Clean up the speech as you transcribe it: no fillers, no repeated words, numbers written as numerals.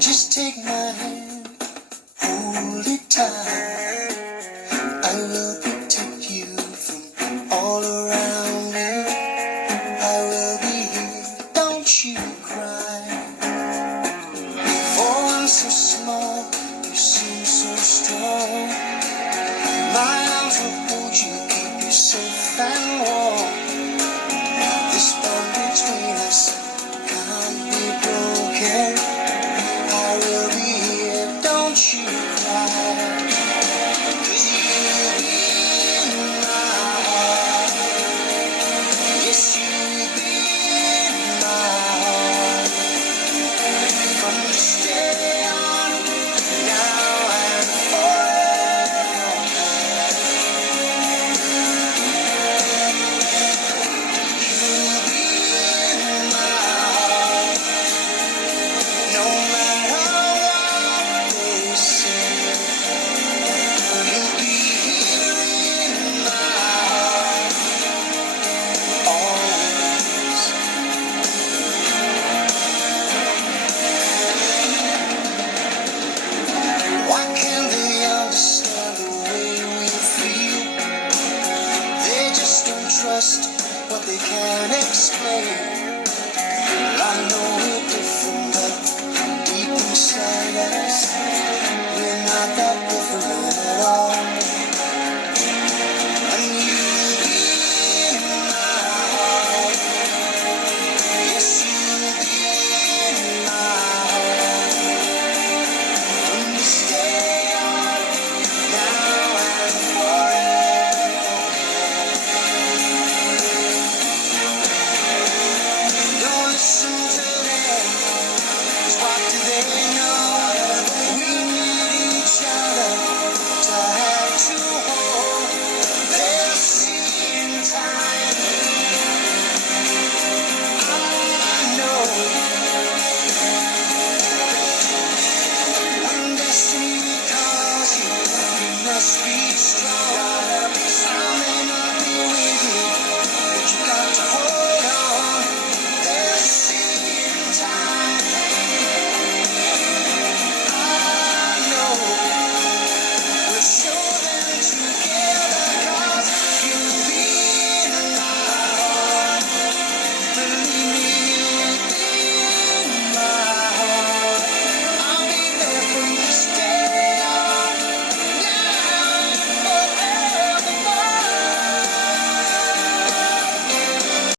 Just take my hand, hold it tight. I will protect you from all around you. I will be here, don't you cry. For I'm so small, you seem so strong. My arms will hold you, keep you safe and warm. This bond between us can't be broken. I will be here, don't you cry. 'Cause you'll be in my heart. Yes, you'll be in my heart. From this day on, now and forever. You'll be in my heart. No matter what they say, you'll be here in my heart always. Why can't they understand the way we feel? They just don't trust what they can't explain. Well, I know we're different, but deep inside us, we're not that different at all. And you'll be in my heart. Yes, you'll be in my heart. From this day on, now and forever. Don't listen to them, 'cause what do they